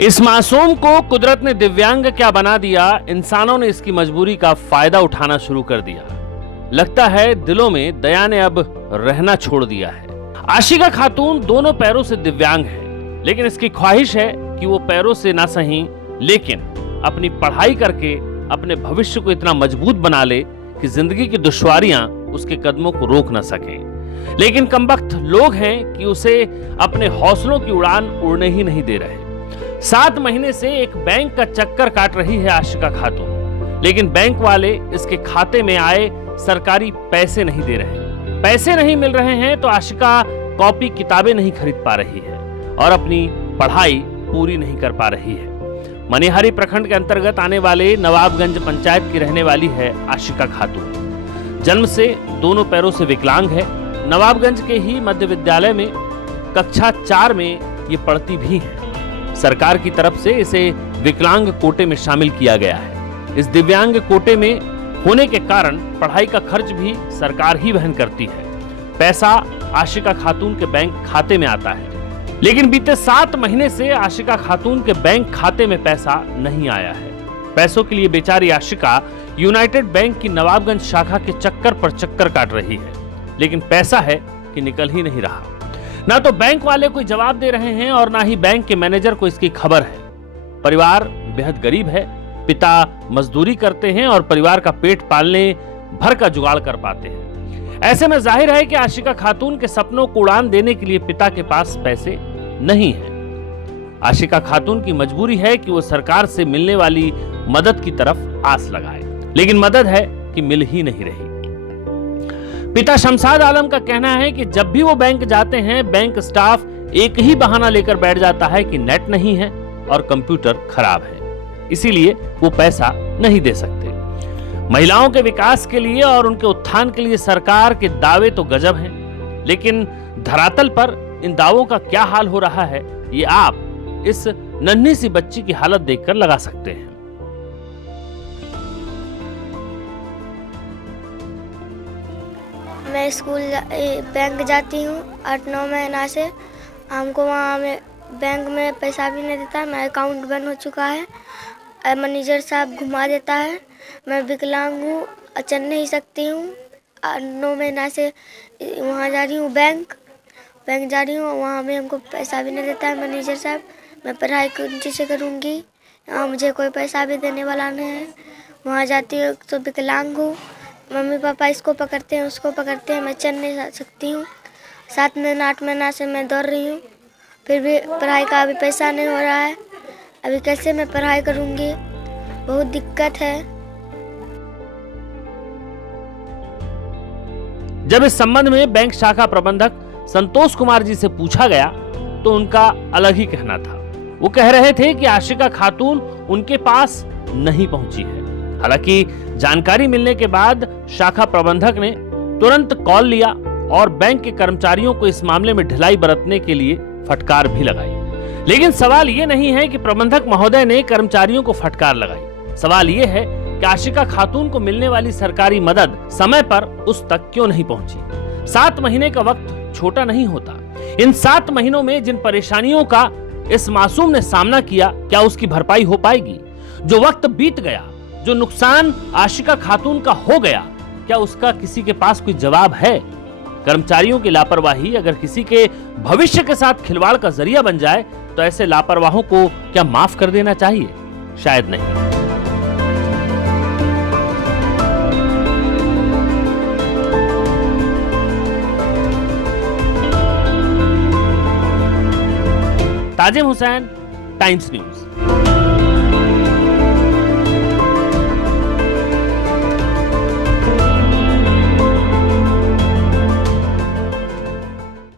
इस मासूम को कुदरत ने दिव्यांग क्या बना दिया, इंसानों ने इसकी मजबूरी का फायदा उठाना शुरू कर दिया। लगता है दिलों में दया ने अब रहना छोड़ दिया है। आशिका खातून दोनों पैरों से दिव्यांग है, लेकिन इसकी ख्वाहिश है कि वो पैरों से ना सही लेकिन अपनी पढ़ाई करके अपने भविष्य को इतना मजबूत बना ले कि जिंदगी की दुश्वारियां उसके कदमों को रोक न सकें। लेकिन कमबख्त लोग हैं कि उसे अपने हौसलों की उड़ान उड़ने ही नहीं दे रहे। 7 महीने से एक बैंक का चक्कर काट रही है आशिका खातून, लेकिन बैंक वाले इसके खाते में आए सरकारी पैसे नहीं दे रहे। पैसे नहीं मिल रहे हैं तो आशिका कॉपी किताबें नहीं खरीद पा रही है और अपनी पढ़ाई पूरी नहीं कर पा रही है। मनिहारी प्रखंड के अंतर्गत आने वाले नवाबगंज पंचायत की रहने वाली है आशिका खातून। जन्म से दोनों पैरों से विकलांग है। नवाबगंज के ही मध्य विद्यालय में कक्षा 4 में ये पढ़ती भी है। सरकार की तरफ से इसे विकलांग कोटे में शामिल किया गया है। इस दिव्यांग कोटे में होने के कारण पढ़ाई का खर्च भी सरकार ही वहन करती है। पैसा आशिका खातून के बैंक खाते में आता है, लेकिन बीते 7 महीने से आशिका खातून के बैंक खाते में पैसा नहीं आया है। पैसों के लिए बेचारी आशिका यूनाइटेड बैंक की नवाबगंज शाखा के चक्कर पर चक्कर काट रही है, लेकिन पैसा है कि निकल ही नहीं रहा। ना तो बैंक वाले कोई जवाब दे रहे हैं और ना ही बैंक के मैनेजर को इसकी खबर है। परिवार बेहद गरीब है, पिता मजदूरी करते हैं और परिवार का पेट पालने भर का जुगाड़ कर पाते हैं। ऐसे में जाहिर है कि आशिका खातून के सपनों को उड़ान देने के लिए पिता के पास पैसे नहीं है। आशिका खातून की मजबूरी है कि वो सरकार से मिलने वाली मदद की तरफ आस लगाए, लेकिन मदद है कि मिल ही नहीं रही। पिता शमशाद आलम का कहना है कि जब भी वो बैंक जाते हैं, बैंक स्टाफ एक ही बहाना लेकर बैठ जाता है कि नेट नहीं है और कंप्यूटर खराब है, इसीलिए वो पैसा नहीं दे सकते। महिलाओं के विकास के लिए और उनके उत्थान के लिए सरकार के दावे तो गजब हैं, लेकिन धरातल पर इन दावों का क्या हाल हो रहा है, ये आप इस नन्ही सी बच्ची की हालत देखकर लगा सकते हैं। मैं स्कूल बैंक जाती हूँ 8-9 महीना से। हमको वहाँ में बैंक में पैसा भी नहीं देता। मेरा अकाउंट बंद हो चुका है। मैनेजर साहब घुमा देता है। मैं विकलांग हूँ, चल नहीं सकती हूँ। 9 महीना से वहाँ जा रही हूँ, बैंक जा रही हूँ। वहाँ में हमको पैसा भी नहीं देता है मैनेजर साहब। मैं पढ़ाई कौन से करूँगी? यहाँ मुझे कोई पैसा भी देने वाला नहीं है। वहाँ जाती हूँ तो विकलांग हूँ। मम्मी पापा इसको पकड़ते हैं, उसको पकड़ते हैं, मैं चल नहीं सकती हूँ। 7 महीना 8 महीना से मैं दौड़ रही हूँ, फिर भी पढ़ाई का अभी पैसा नहीं हो रहा है। अभी कैसे मैं पढ़ाई करूँगी? बहुत दिक्कत है। जब इस संबंध में बैंक शाखा प्रबंधक संतोष कुमार जी से पूछा गया तो उनका अलग ही कहना था। वो कह रहे थे कि आशिका खातून उनके पास नहीं पहुंची है। हालांकि जानकारी मिलने के बाद शाखा प्रबंधक ने तुरंत कॉल लिया और बैंक के कर्मचारियों को इस मामले में ढिलाई बरतने के लिए फटकार भी लगाई। लेकिन सवाल ये नहीं है कि प्रबंधक महोदय ने कर्मचारियों को फटकार लगाई। सवाल ये है कि आशिका खातून को मिलने वाली सरकारी मदद समय पर उस तक क्यों नहीं पहुंची। 7 महीने का वक्त छोटा नहीं होता। इन 7 महीनों में जिन परेशानियों का इस मासूम ने सामना किया, क्या उसकी भरपाई हो पाएगी? जो वक्त बीत गया, जो नुकसान आशिका खातून का हो गया, क्या उसका किसी के पास कोई जवाब है? कर्मचारियों की लापरवाही अगर किसी के भविष्य के साथ खिलवाड़ का जरिया बन जाए तो ऐसे लापरवाहों को क्या माफ कर देना चाहिए? शायद नहीं। Tajim Hussain, times news.